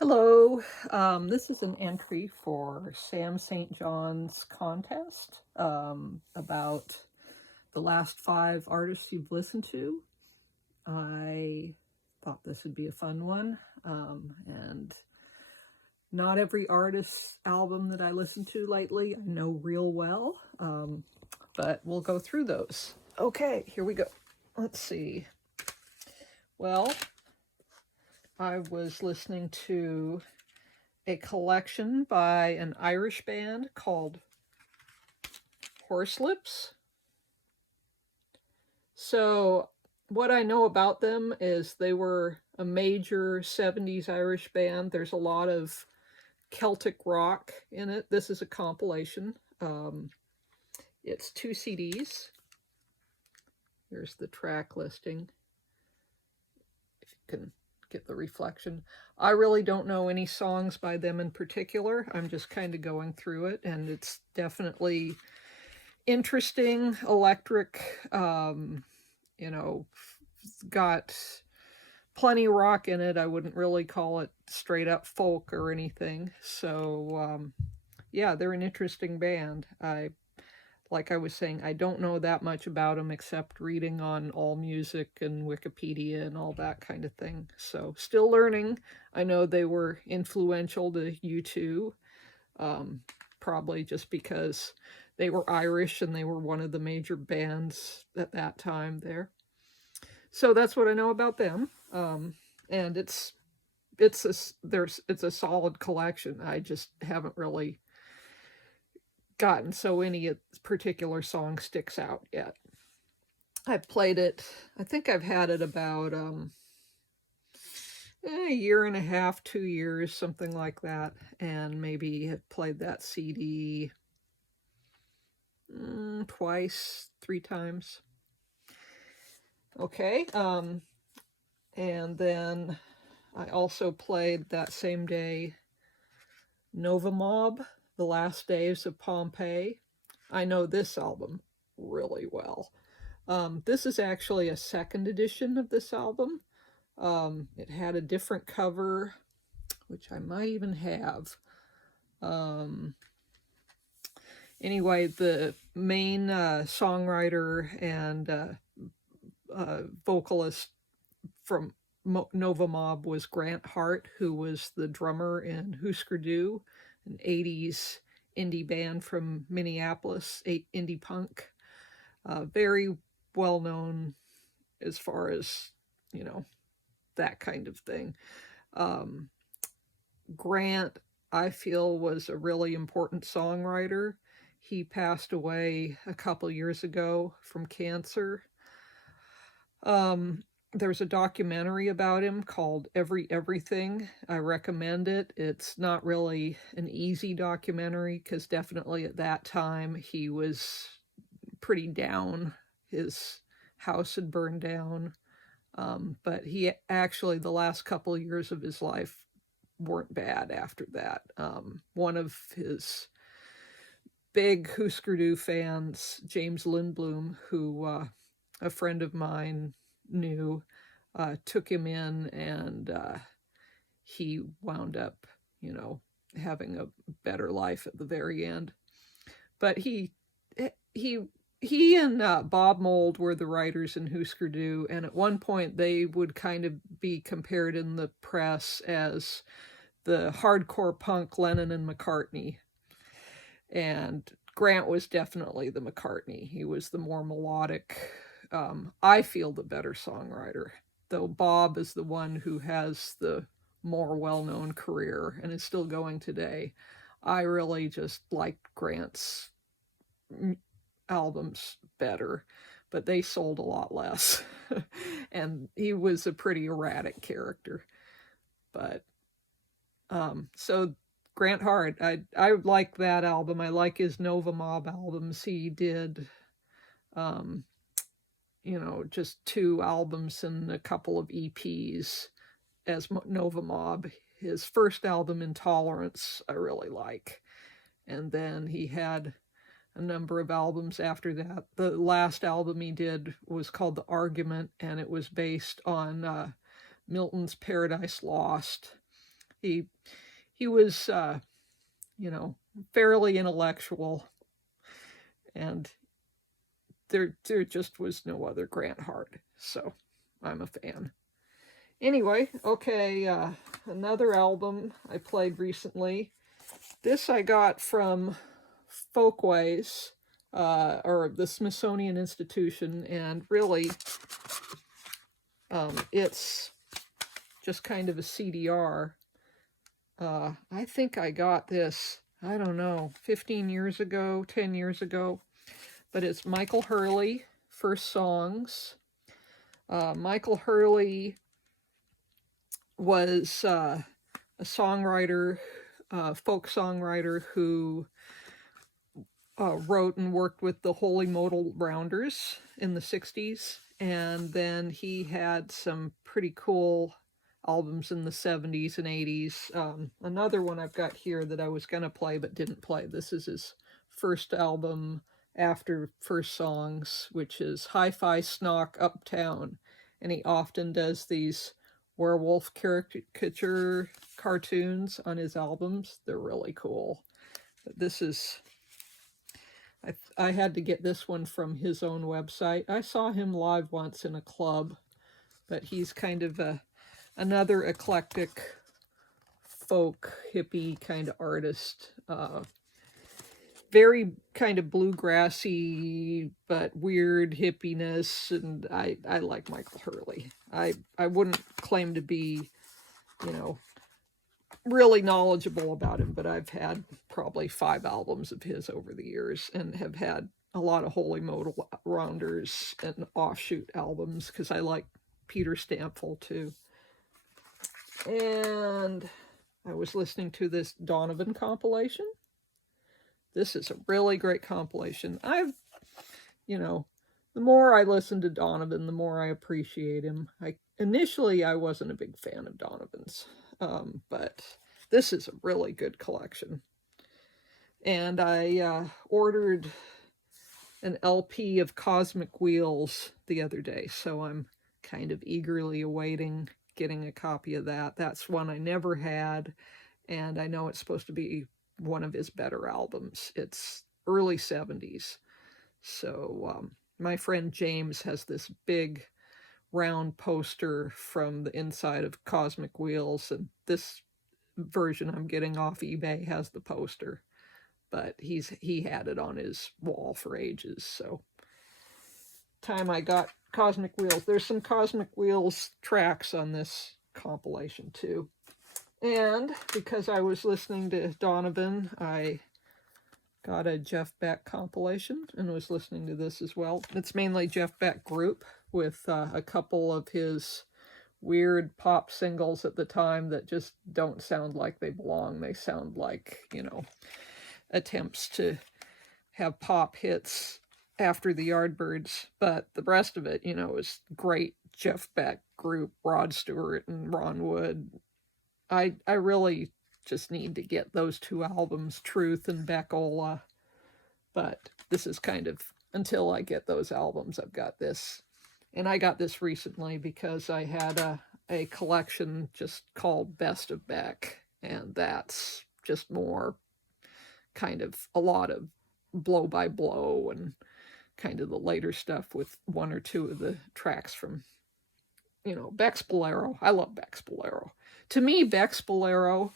Hello, this is an entry for Sam St. John's contest about the last 5 artists you've listened to. I thought this would be a fun one, and not every artist's album that I listened to lately I know real well, but we'll go through those. Okay, here we go. Let's see. Well, I was listening to a collection by an Irish band called Horselips. So what I know about them is they were a major 70s Irish band. There's a lot of Celtic rock in it. This is a compilation. It's 2 CDs. Here's the track listing, if you can get the reflection. I really don't know any songs by them in particular. I'm just kind of going through it, and it's definitely interesting, electric, got plenty of rock in it. I wouldn't really call it straight up folk or anything. So, yeah, they're an interesting band. Like I was saying, I don't know that much about them except reading on AllMusic and Wikipedia and all that kind of thing. So, still learning. I know they were influential to U2, probably just because they were Irish and they were one of the major bands at that time there. So that's what I know about them. And it's a solid collection. I just haven't really gotten so any particular song sticks out yet. I've played it. I think I've had it about a year and a half, 2 years, something like that, and maybe have played that CD twice, 3 times. Okay, and then I also played that same day Nova Mob, The Last Days of Pompeii. I know this album really well. This is actually a second edition of this album. It had a different cover, which I might even have. Anyway, the main songwriter and vocalist from Nova Mob was Grant Hart, who was the drummer in Husker Du, an 80s indie band from Minneapolis, indie punk. Very well known as far as, that kind of thing. Grant, I feel, was a really important songwriter. He passed away a couple years ago from cancer. There's a documentary about him called Everything. I recommend it. It's not really an easy documentary because definitely at that time he was pretty down. His house had burned down. But he actually, the last couple of years of his life weren't bad after that. One of his big Husker Du fans, James Lindblom, who a friend of mine knew, took him in, and he wound up, having a better life at the very end. But he and Bob Mould were the writers in Husker Du, and at one point they would kind of be compared in the press as the hardcore punk Lennon and McCartney. And Grant was definitely the McCartney. He was the more melodic, I feel the better songwriter, though Bob is the one who has the more well-known career and is still going today. I really just liked Grant's albums better, but they sold a lot less. And he was a pretty erratic character. But so Grant Hart, I like that album. I like his Nova Mob albums. He did just 2 albums and a couple of EPs as Nova Mob. His first album, Intolerance, I really like. And then he had a number of albums after that. The last album he did was called The Argument, and it was based on Milton's Paradise Lost. He he was, you know, fairly intellectual, and there just was no other Grant Hart. So I'm a fan. Anyway, okay, another album I played recently. This I got from Folkways, or the Smithsonian Institution, and really, it's just kind of a CDR. I think I got this, I don't know, 15 years ago, 10 years ago, but it's Michael Hurley, First Songs. Michael Hurley was a songwriter, folk songwriter who wrote and worked with the Holy Modal Rounders in the 60s. And then he had some pretty cool albums in the 70s and 80s. Another one I've got here that I was going to play but didn't play. This is his first album after First Songs, which is Hi-Fi Snock Uptown. And he often does these werewolf caricature cartoons on his albums. They're really cool. But this is... I had to get this one from his own website. I saw him live once in a club, but he's kind of another eclectic folk hippie kind of artist. Very kind of bluegrassy, but weird hippiness, and I like Michael Hurley. I wouldn't claim to be, you know, really knowledgeable about him, but I've had probably 5 albums of his over the years and have had a lot of Holy Modal Rounders and offshoot albums because I like Peter Stampfel too. And I was listening to this Donovan compilation. This is a really great compilation. You know, the more I listen to Donovan, the more I appreciate him. Initially, I wasn't a big fan of Donovan's. But this is a really good collection. And I ordered an LP of Cosmic Wheels the other day, so I'm kind of eagerly awaiting getting a copy of that. That's one I never had, and I know it's supposed to be one of his better albums. It's early 70s. So my friend James has this big round poster from the inside of Cosmic Wheels, and this version I'm getting off eBay has the poster, but he had it on his wall for ages. So time I got Cosmic Wheels. There's some Cosmic Wheels tracks on this compilation too. And because I was listening to Donovan, I got a Jeff Beck compilation and was listening to this as well. It's mainly Jeff Beck group with a couple of his weird pop singles at the time that just don't sound like they belong. They sound like, you know, attempts to have pop hits after the Yardbirds, but the rest of it, you know, is great Jeff Beck group, Rod Stewart and Ron Wood. I really just need to get those 2 albums, Truth and Beckola, but this is kind of, until I get those albums, I've got this. And I got this recently because I had a collection just called Best of Beck, and that's just more kind of a lot of blow by blow and kind of the later stuff with 1 or 2 of the tracks from, you know, Beck's Bolero. I love Beck's Bolero. To me, Beck's Bolero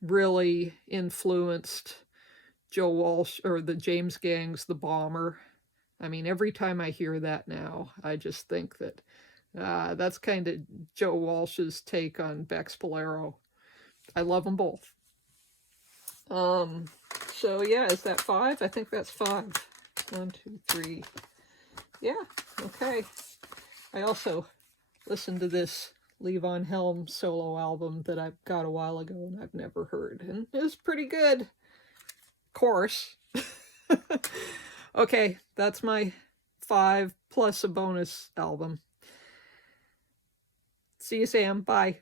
really influenced Joe Walsh or the James Gang's The Bomber. I mean, every time I hear that now, I just think that that's kind of Joe Walsh's take on Beck's Bolero. I love them both. So yeah, is that 5? I think that's 5. 1, 2, 3. Yeah, okay. I also listened to this Levon Helm solo album that I got a while ago and I've never heard, and it was pretty good. Of course. Okay, that's my 5 plus a bonus album. See you, Sam. Bye.